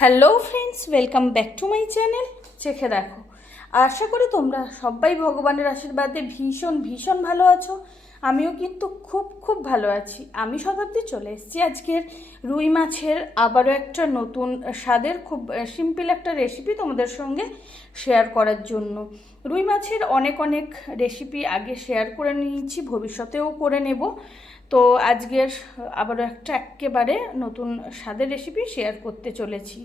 Hello friends, welcome back to my channel চেখে দেখো। আশা করি তোমরা সবাই ভগবানের আশীর্বাদে ভীষণ ভীষণ ভালো আছো। আমিও কিন্তু খুব খুব ভালো আছি। আমি শতাব্দী চলে এসেছি আজকের রুই মাছের আবারও একটা নতুন স্বাদের খুব সিম্পল একটা রেসিপি তোমাদের সঙ্গে শেয়ার করার জন্য। রুই মাছের অনেক অনেক রেসিপি আগে শেয়ার করে নিয়েছি, ভবিষ্যতেও করে নেব। তো আজকের আবারও একটা একেবারে নতুন স্বাদের রেসিপি শেয়ার করতে চলেছি।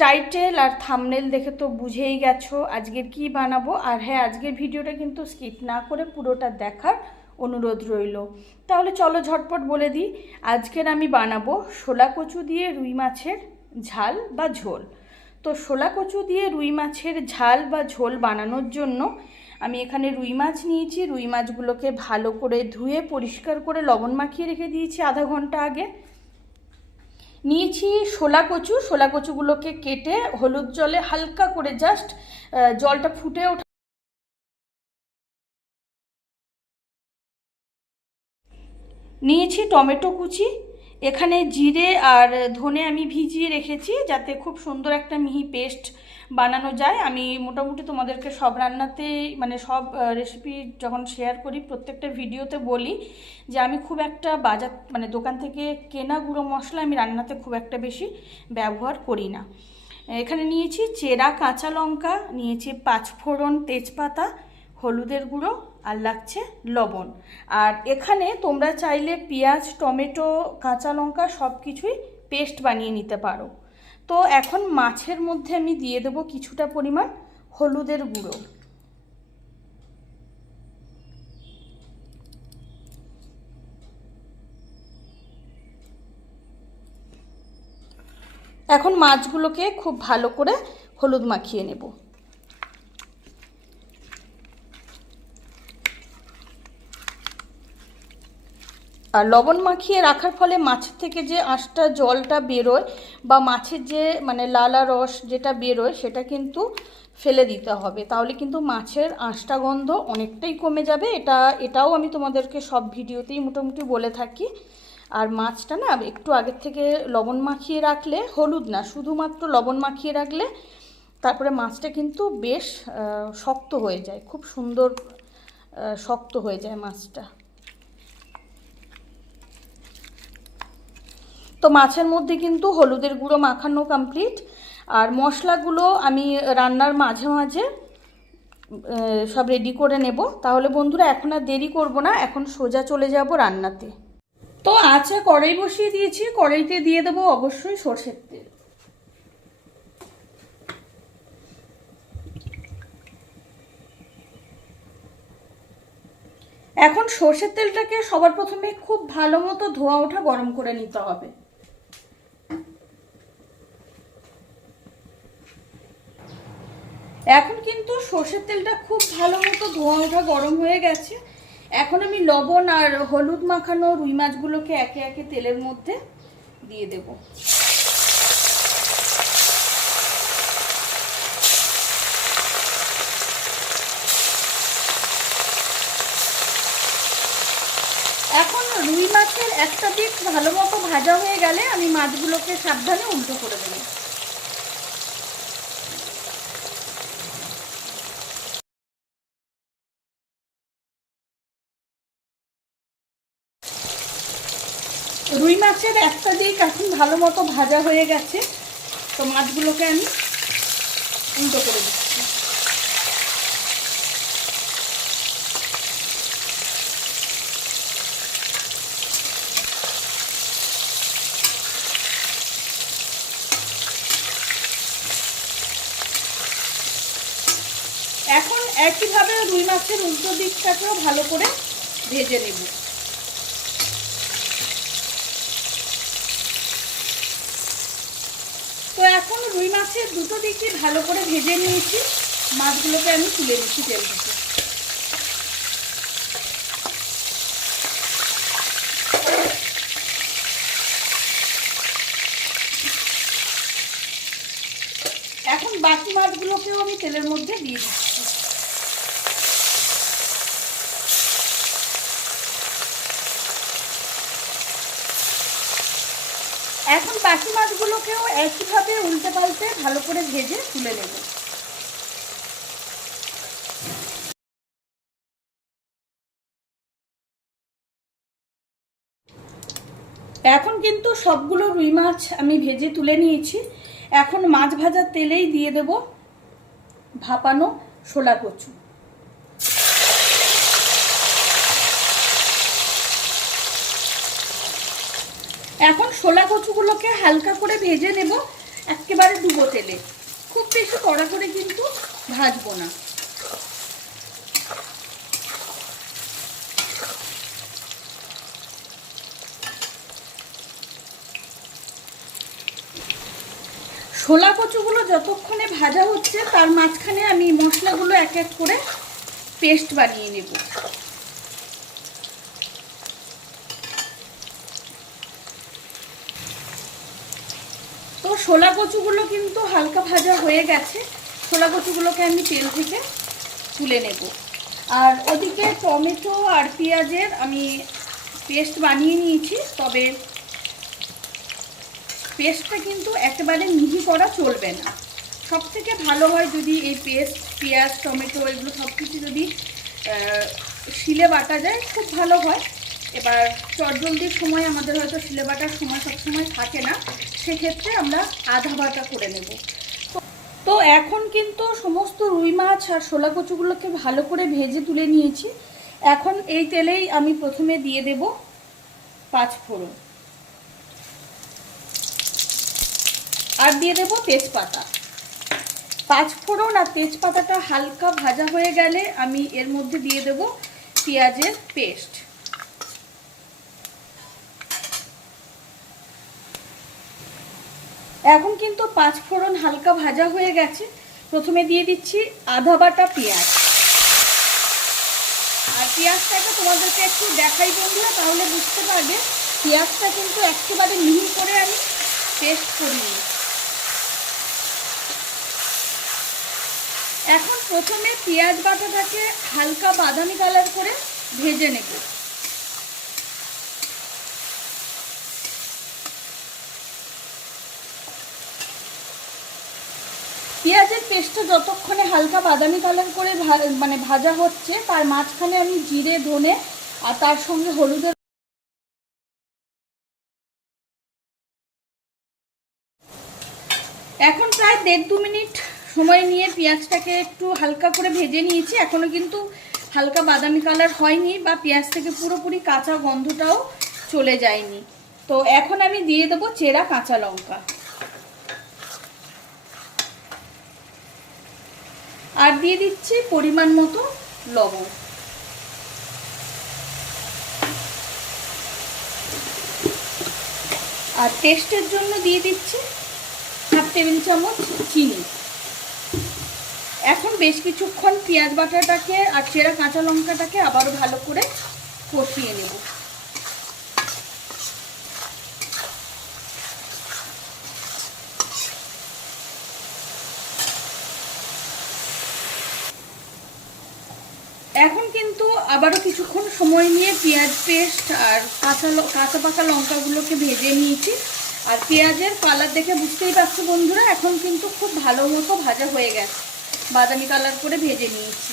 টাইটেল আর থাম্বনেল দেখে তো বুঝেই গেছো আজকের কি বানাবো। আর হ্যাঁ, আজকের ভিডিওটা কিন্তু স্কিপ না করে পুরোটা দেখার অনুরোধ রইল। তাহলে চলো ঝটপট বলে দিই, আজকের আমি বানাবো শোলা কচু দিয়ে রুই মাছের ঝাল বা ঝোল। তো শোলা কচু দিয়ে রুই মাছের ঝাল বা ঝোল বানানোর জন্য আমি এখানে রুই মাছ নিয়েছি। রুই মাছগুলোকে ভালো করে ধুয়ে পরিষ্কার করে লবণ মাখিয়ে রেখে দিয়েছি আধা ঘন্টা আগে। নিয়েছি শোলা কচু। শোলা কচুগুলোকে কেটে হলুদ জলে হালকা করে জাস্ট জলটা ফুটে ওঠা। নিয়েছি টমেটো কুচি। এখানে জিরে আর ধনে আমি ভিজিয়ে রেখেছি যাতে খুব সুন্দর একটা মিহি পেস্ট বানানো যায়। আমি মোটামুটি তোমাদেরকে সব রান্নাতে মানে সব রেসিপি যখন শেয়ার করি প্রত্যেকটা ভিডিওতে বলি যে আমি খুব একটা বাজার মানে দোকান থেকে কেনা গুঁড়ো মশলা আমি রান্নাতে খুব একটা বেশি ব্যবহার করি না। এখানে নিয়েছি চেরা কাঁচা লঙ্কা, নিয়েছি পাঁচফোড়ন, তেজপাতা, হলুদের গুঁড়ো আর লাগছে লবণ। আর এখানে তোমরা চাইলে পেঁয়াজ, টমেটো, কাঁচা লঙ্কা সব কিছুই পেস্ট বানিয়ে নিতে পারো। তো এখন মাছের মধ্যে আমি দিয়ে দেবো কিছুটা পরিমাণ হলুদের গুঁড়ো। এখন মাছগুলোকে খুব ভালো করে হলুদ মাখিয়ে নেব। আর লবণ মাখিয়ে রাখার ফলে মাছের থেকে যে আঁশটা জলটা বেরোয় বা মাছের যে মানে লালা রস যেটা বেরোয় সেটা কিন্তু ফেলে দিতে হবে, তাহলে কিন্তু মাছের আঁশটা গন্ধ অনেকটাই কমে যাবে। এটাও আমি তোমাদেরকে সব ভিডিওতেই মোটামুটি বলে থাকি। আর মাছটা না একটু আগের থেকে লবণ মাখিয়ে রাখলে, হলুদ না শুধুমাত্র লবণ মাখিয়ে রাখলে তারপরে মাছটা কিন্তু বেশ শক্ত হয়ে যায়, খুব সুন্দর শক্ত হয়ে যায় মাছটা। তো মাছের মধ্যে কিন্তু হলুদের গুঁড়ো মাখানো কমপ্লিট। আর মশলাগুলো আমি রান্নার মাঝে মাঝে সব রেডি করে নেব। তাহলে বন্ধুরা এখন আর দেরি করব না, এখন সোজা চলে যাব রান্নাতে। তো আচ্ছা, কড়াই বসিয়ে দিয়েছি। কড়াইতে দিয়ে দেবো অবশ্যই সরষের তেল। এখন সরষের তেলটাকে সবার প্রথমে খুব ভালো মতো ধোয়া ওঠা গরম করে নিতে হবে। এখন কিন্তু সর্ষের তেলটা খুব ভালো মতো ধোয়া ওঠা গরম হয়ে গেছে। এখন আমি লবণ আর হলুদ মাখানো রুই মাছগুলোকে একে একে তেলের মধ্যে দিয়ে দেব। এখন রুই মাছের একটা দিক ভালো মতো ভাজা হয়ে গেলে আমি মাছগুলোকে সাবধানে উল্টো করে দেবো। রুই মাছের একটা দিক এখন ভালো মতো ভাজা হয়ে গেছে। তো মাছগুলোকে আমি উল্টো করে দিচ্ছি। এখন একইভাবে রুই মাছের উল্টো দিকটাকেও ভালো করে ভেজে নেব। তো এখন রুই মাছের দুটো দিকই ভালো করে ভেজে নিয়েছি। মাছগুলোকে আমি তুলে নিচ্ছি তেল থেকে। এখন বাকি মাছগুলোকেও আমি তেলের মধ্যে দিয়ে দিচ্ছি। এখন বাকি মাছগুলোকেও একইভাবে উল্টে পাল্টে কড়াইতে ভালো করে ভেজে তুলে নেব। এখন কিন্তু সবগুলো রুই মাছ আমি ভেজে তুলে নিয়েছি। এখন মাছ ভাজার তেলেই দিয়ে দেব ভাপানো শোলা কচু। এখন শোলা কচুগুলোকে হালকা করে ভেজে নেব, একেবারে ডুবো তেলে, খুব বেশি কড়া করে কিন্তু ভাজবো না। শোলা কচুগুলো যতক্ষণে ভাজা হচ্ছে তার মাঝখানে আমি মশলাগুলো এক এক করে পেস্ট বানিয়ে নেব। তো শোলা কচুগুলো কিন্তু হালকা ভাজা হয়ে গেছে। শোলা কচুগুলোকে আমি তেল থেকে তুলে নেব। আর ওদিকে টমেটো আর পেঁয়াজের আমি পেস্ট বানিয়ে নিয়েছি, তবে পেস্টটা কিন্তু একেবারে মিহি করা চলবে না। সব থেকে ভালো হয় যদি এই পেস্ট, পেঁয়াজ, টমেটো এগুলো সব কিছু যদি শিলে বাটা যায় খুব ভালো হয়। এবার চটজলদির সময় আমাদের হয়তো শিলে বাটার সময় সবসময় থাকে না, সেক্ষেত্রে আমরা আধা বাটা করে নেব। তো এখন কিন্তু সমস্ত রুই মাছ আর শোলা কচুগুলোকে ভালো করে ভেজে তুলে নিয়েছি। এখন এই তেলেই আমি প্রথমে দিয়ে দেব 5 ফোড়ন, আর দিয়ে দেব তেজপাতা। 5 ফোড়ন আর তেজপাতাটা হালকা ভাজা হয়ে গেলে আমি এর মধ্যে দিয়ে দেব পেঁয়াজের পেস্ট। এখন কিন্তু 5 ফোড়ন হালকা ভাজা হয়ে গেছে। প্রথমে দিয়ে দিচ্ছি আধা বাটা পেঁয়াজ। আর পেঁয়াজটাকে তোমাদেরকে একটু দেখাই বন্ধুরা, তাহলে বুঝতে পারবে পেঁয়াজটা কিন্তু একেবারে মিহি করে আমি পেস্ট করিনি। এখন প্রথমে পেঁয়াজ বাটাটাকে হালকা বাদামি কালার করে ভেজে নেব। পেঁয়াজের পেস্টটা যতক্ষণে হালকা বাদামি কালার করে ভাজা হচ্ছে, তার মাঝখানে আমি জিরে, ধনে আর তার সঙ্গে হলুদের এখন প্রায় 1.5-2 মিনিট সময় নিয়ে পেঁয়াজটাকে একটু হালকা করে ভেজে নিয়েছি। এখনো কিন্তু হালকা বাদামি কালার হয়নি বা পেঁয়াজ থেকে পুরোপুরি কাঁচা গন্ধটাও চলে যায়নি। তো এখন আমি দিয়ে দেবো চেরা কাঁচা লঙ্কা, আর দিয়ে দিচ্ছি পরিমাণ মতো লবণ। আর টেস্টের জন্য দিয়ে দিচ্ছি 1/2 টেবিল চামচ চিনি। এখন বেশ কিছুক্ষণ পেঁয়াজ বাটাটাকে আর চেরা কাঁচা লঙ্কাটাকে আবারও ভালো করে কষিয়ে নেব। এখন কিন্তু আবারও কিছুক্ষণ সময় নিয়ে পেঁয়াজ পেস্ট আর কাঁচা পাকা লঙ্কাগুলোকে ভেজে নিয়েছি। আর পেঁয়াজের কালার দেখে বুঝতেই পারছো বন্ধুরা, এখন কিন্তু খুব ভালো মতো ভাজা হয়ে গেছে, বাদামি কালার করে ভেজে নিয়েছি।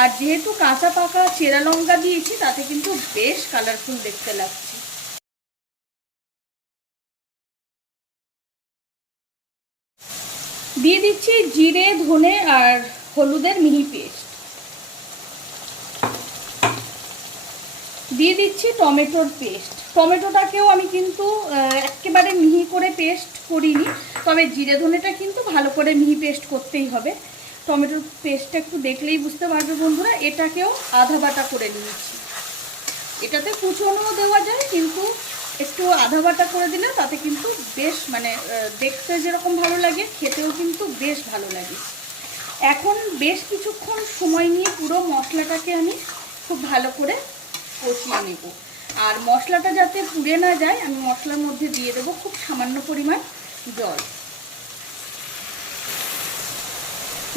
আর যেহেতু কাঁচা পাকা চেরা লঙ্কা দিয়েছি, তাতে কিন্তু বেশ কালারফুল দেখতে লাগছে। দিয়ে দিচ্ছি জিরে, ধনে আর হলুদের মিহি পেস্ট। দিয়ে দিচ্ছি টমেটোর পেস্ট। টমেটোটাকেও আমি কিন্তু একেবারে মিহি করে পেস্ট করিনি, তবে জিরে ধনেটা কিন্তু ভালো করে মিহি পেস্ট করতেই হবে। টমেটোর পেস্টটা একটু দেখলেই বুঝতে পারবে বন্ধুরা। এটাকেও আধা বাটা করে নিয়েছি। এটাতে কুচনোও দেওয়া যায়, কিন্তু একটু আধা বাটা করে দিলে তাতে কিন্তু বেশ দেখতে যেরকম ভালো লাগে, খেতেও কিন্তু বেশ ভালো লাগে। এখন বেশ কিছুক্ষণ সময় নিয়ে পুরো মশলাটাকে আমি খুব ভালো করে কষিয়ে নেব। আর মশলাটা যাতে পুড়ে না যায়, আমি মশলার মধ্যে দিয়ে দেবো খুব সামান্য পরিমাণ জল।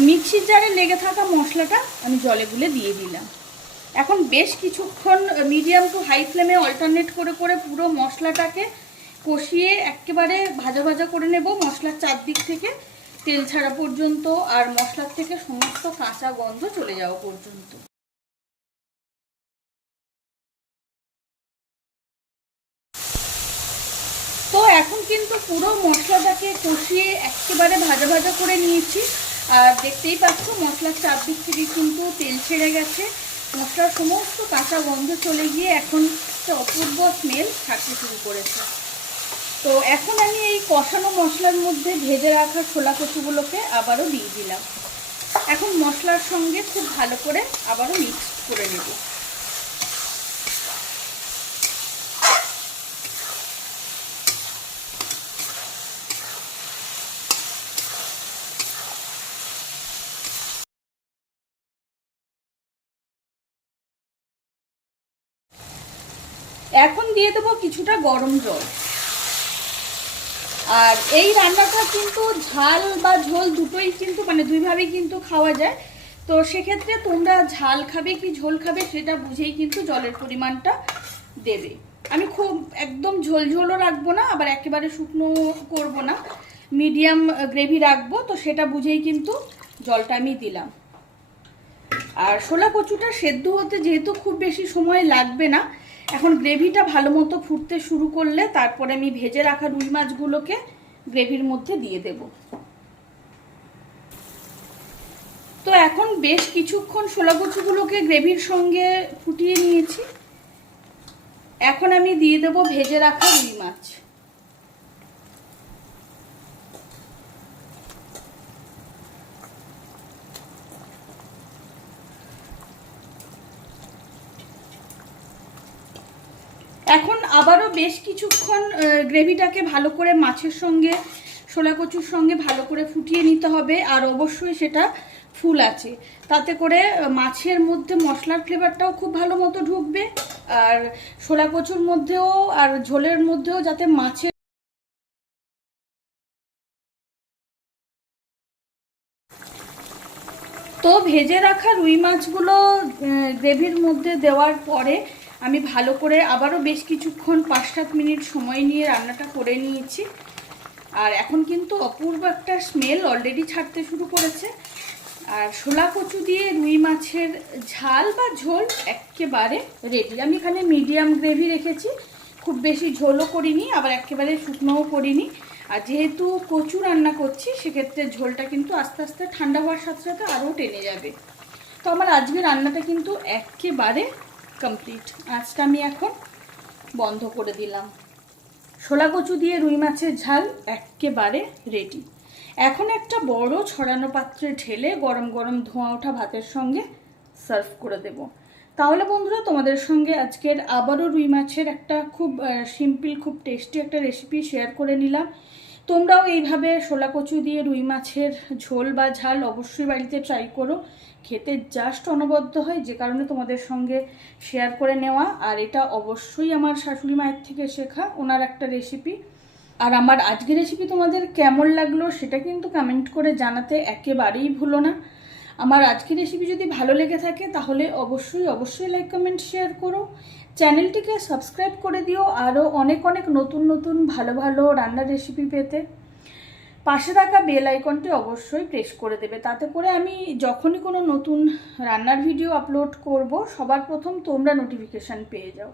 মিক্সির জারে লেগে থাকা মশলাটা আমি জলে গুলে দিয়ে দিলাম। এখন বেশ কিছুক্ষণ মিডিয়াম টু হাই ফ্লেমে অল্টারনেট করে করে পুরো মশলাটাকে কষিয়ে একেবারে ভাজা ভাজা করে নেব মশলার চারদিক থেকে, তেল ছাড়া পর্যন্ত আর মশলার থেকে সমস্ত কাঁচা গন্ধ চলে যাওয়া পর্যন্ত। তো এখন কিন্তু পুরো মশলাটাকে কষিয়ে একেবারে ভাজা ভাজা করে নিয়েছি। আর দেখতেই পাচ্ছ মশলার চারদিক থেকে কিন্তু তেল ছেড়ে গেছে, মশলার সমস্ত কাঁচা গন্ধ চলে গিয়ে এখন একটা অপূর্ব স্মেল ছাড়তে শুরু করেছে। তো এখন আমি এই কষানো মশলার মধ্যে ভেজে রাখা ছোলা কচুগুলোকে আবারও দিয়ে দিলাম। এখন মশলার সঙ্গে খুব ভালো করে আবারও মিক্স করে নেব। এখন দিয়ে দেবো কিছুটা গরম জল। আর এই রান্নাটা কিন্তু ঝাল বা ঝোল দুটোই কিন্তু মানে দুইভাবেই কিন্তু খাওয়া যায়। তো সেক্ষেত্রে তোমরা ঝাল খাবে কি ঝোল খাবে সেটা বুঝেই কিন্তু জলের পরিমাণটা দেবে। আমি খুব একদম ঝোল ঝোলও রাখবো না, আবার একেবারে শুকনো করব না, মিডিয়াম গ্রেভি রাখবো। তো সেটা বুঝেই কিন্তু জলটা আমি দিলাম। আর ছোলা কচুটা সেদ্ধ হতে যেহেতু খুব বেশি সময় লাগবে না, এখন গ্রেভিটা ভালো মতো ফুটতে শুরু করলে তারপরে আমি ভেজে রাখা রুই মাছগুলোকে গ্রেভির মধ্যে দিয়ে দেব। তো এখন বেশ কিছুক্ষণ ছোলা কচুগুলোকে গ্রেভির সঙ্গে ফুটিয়ে নিয়েছি। এখন আমি দিয়ে দেব ভেজে রাখা রুই মাছ। এখন আবারও বেশ কিছুক্ষণ গ্রেভিটাকে ভালো করে মাছের সঙ্গে ছোলা কচুর সঙ্গে ভালো করে ফুটিয়ে নিতে হবে। আর অবশ্যই সেটা ফুল আছে, তাতে করে মাছের মধ্যে মশলার ফ্লেভারটাও খুব ভালো মতো ঢুকবে, আর ছোলা কচুর মধ্যেও আর ঝোলের মধ্যেও যাতে মাছের তো ভেজে রাখা রুই মাছগুলো গ্রেভির মধ্যে দেওয়ার পরে আমি ভালো করে আবারও বেশ কিছুক্ষণ 5-7 মিনিট সময় নিয়ে রান্নাটা করে নিয়েছি। আর এখন কিন্তু অপূর্ব একটা স্মেল অলরেডি ছাড়তে শুরু করেছে। আর ছোলা কচু দিয়ে রুই মাছের ঝাল বা ঝোল একেবারে রেডি। আমি এখানে মিডিয়াম গ্রেভি রেখেছি, খুব বেশি ঝোলও করিনি আবার একেবারে শুকনোও করিনি। আর যেহেতু কচু রান্না করছি সেক্ষেত্রে ঝোলটা কিন্তু আস্তে আস্তে ঠান্ডা হওয়ার সাথে সাথে আরও টেনে যাবে। তো আমার আজকে রান্নাটা কিন্তু একেবারে কমপ্লিট। আজটা আমি এখন বন্ধ করে দিলাম। ছোলা কচু দিয়ে রুই মাছের ঝাল একেবারে রেডি। এখন একটা বড় ছড়ানো পাত্রে ঢেলে গরম গরম ধোঁয়া ওঠা ভাতের সঙ্গে সার্ভ করে দেব। তাহলে বন্ধুরা তোমাদের সঙ্গে আজকের আবারও রুই মাছের একটা খুব সিম্পল খুব টেস্টি একটা রেসিপি শেয়ার করে নিলাম। তোমরাও এইভাবে ছোলা কচু দিয়ে রুই মাছের ঝোল বা ঝাল অবশ্যই বাড়িতে ট্রাই করো, খেতে জাস্ট অনবদ্য হয়, যে কারণে তোমাদের সঙ্গে শেয়ার করে নেওয়া। আর এটা অবশ্যই আমার শাশুড়ি মায়ের থেকে শেখা, ওনার একটা রেসিপি। আর আমার আজকের রেসিপি তোমাদের কেমন লাগলো সেটা কিন্তু কমেন্ট করে জানাতে একেবারেই ভুলো না। আমার আজকের রেসিপি যদি ভালো লেগে থাকে তাহলে অবশ্যই লাইক কমেন্ট শেয়ার করো, চ্যানেলটিকে সাবস্ক্রাইব করে দিও আরও অনেক অনেক নতুন নতুন ভালো ভালো রান্নার রেসিপি পেতে। পাশে থাকা বেল আইকনটি অবশ্যই প্রেস করে দেবে, তাতে করে আমি যখনই কোনো নতুন রান্নার ভিডিও আপলোড করব সবার প্রথম তোমরা নোটিফিকেশান পেয়ে যাও।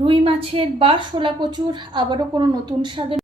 রুই মাছের বা ছোলা কচুর আবারও কোনো নতুন স্বাদের